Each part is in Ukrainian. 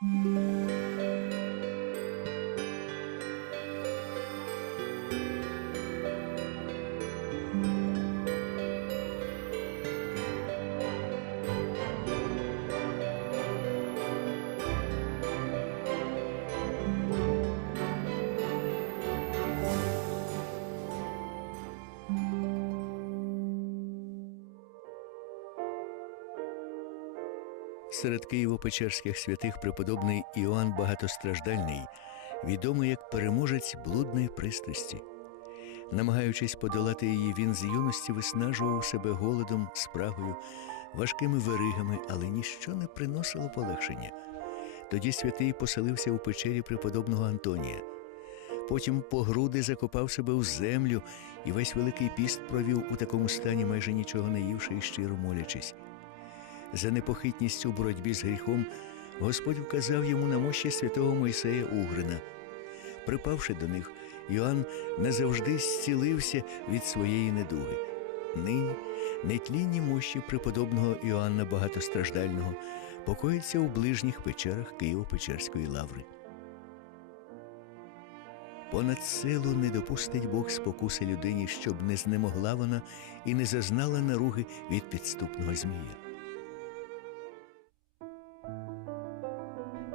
Música Серед Києво-Печерських святих преподобний Іоанн Багатостраждальний, відомий як переможець блудної пристрасті. Намагаючись подолати її, він з юності виснажував себе голодом, спрагою, важкими веригами, але ніщо не приносило полегшення. Тоді святий поселився у печері преподобного Антонія. Потім по груди закопав себе у землю і весь великий піст провів у такому стані, майже нічого не ївши і щиро молячись. За непохитність у боротьбі з гріхом Господь вказав йому на мощі святого Мойсея Угрина. Припавши до них, Йоанн назавжди зцілився від своєї недуги. Нині нетлінні мощі преподобного Іоанна Багатостраждального покоїться у ближніх печерах Києво-Печерської лаври. Понад силу не допустить Бог спокуси людині, щоб не знемогла вона і не зазнала наруги від підступного змія.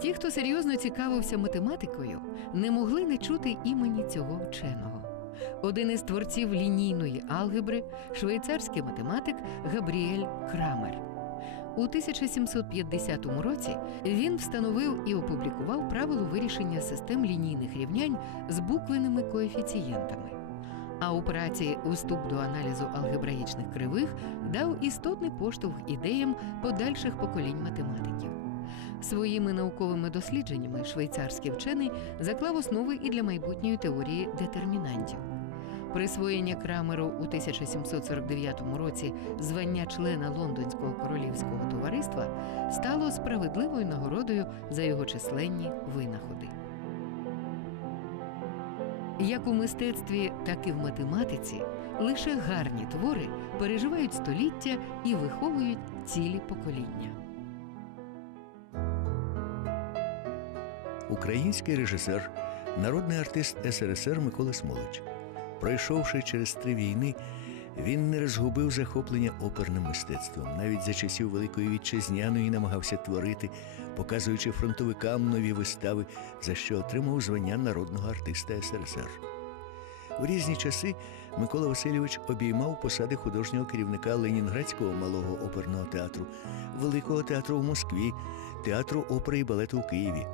Ті, хто серйозно цікавився математикою, не могли не чути імені цього вченого. Один із творців лінійної алгебри, швейцарський математик Габріель Крамер. У 1750 році він встановив і опублікував правило вирішення систем лінійних рівнянь з буквеними коефіцієнтами. А у праці Уступ до аналізу алгебраїчних кривих дав істотний поштовх ідеям подальших поколінь математиків. Своїми науковими дослідженнями швейцарський вчений заклав основи і для майбутньої теорії детермінантів. Присвоєння Крамеру у 1749 році звання члена Лондонського королівського товариства стало справедливою нагородою за його численні винаходи. Як у мистецтві, так і в математиці лише гарні твори переживають століття і виховують цілі покоління. Український режисер, народний артист СРСР Микола Смолич. Пройшовши через три війни, він не розгубив захоплення оперним мистецтвом. Навіть за часів Великої Вітчизняної намагався творити, показуючи фронтовикам нові вистави, за що отримав звання народного артиста СРСР. У різні часи Микола Васильович обіймав посади художнього керівника Ленінградського малого оперного театру, Великого театру в Москві, театру опери і балету у Києві.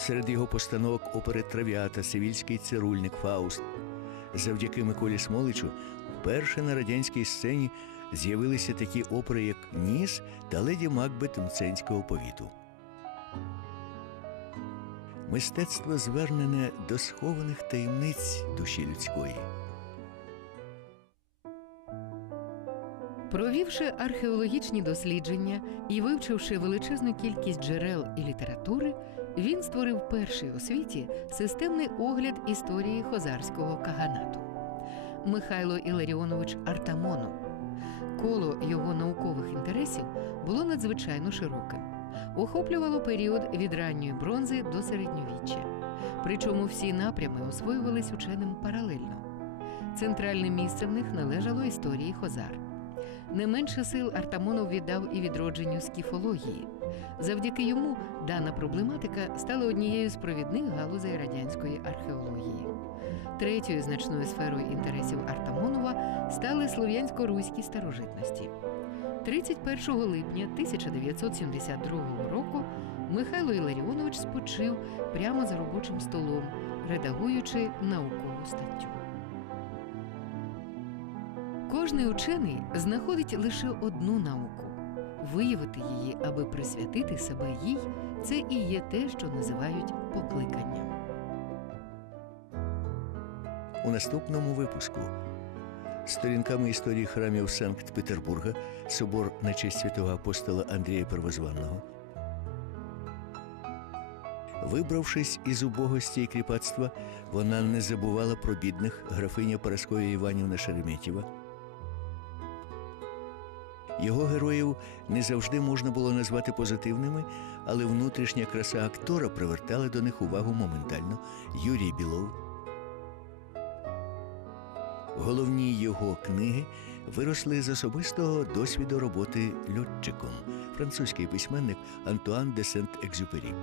Серед його постановок опери Травіата, Сивільський цирульник Фауст. Завдяки Миколі Смоличу вперше на радянській сцені з'явилися такі опери, як Ніс та Леді Макбет Мценського повіту. Мистецтво звернене до схованих таємниць душі людської. Провівши археологічні дослідження і вивчивши величезну кількість джерел і літератури, він створив перший у світі системний огляд історії хозарського каганату. Михайло Іларіонович Артамонов. Коло його наукових інтересів було надзвичайно широким, охоплювало період від ранньої бронзи до середньовіччя. Причому всі напрями освоювались ученим паралельно. Центральним місцем в них належало історії Хозар. Не менше сил Артамонов віддав і відродженню скіфології. Завдяки йому дана проблематика стала однією з провідних галузей радянської археології. Третьою значною сферою інтересів Артамонова стали слов'янсько-руські старожитності. 31 липня 1972 року Михайло Іларіонович спочив прямо за робочим столом, редагуючи наукову статтю. Кожний учений знаходить лише одну науку. Виявити її, аби присвятити себе їй, це і є те, що називають покликанням. У наступному випуску сторінками історії храмів Санкт-Петербурга собор на честь святого апостола Андрія Первозванного. Вибравшись із убогості і кріпацтва, вона не забувала про бідних графиня Параскоя Іванівна Шереметєва. Його героїв не завжди можна було назвати позитивними, але внутрішня краса актора привертала до них увагу моментально Юрій Білов. Головні його книги виросли з особистого досвіду роботи льотчиком, французький письменник Антуан де Сент-Екзюпері.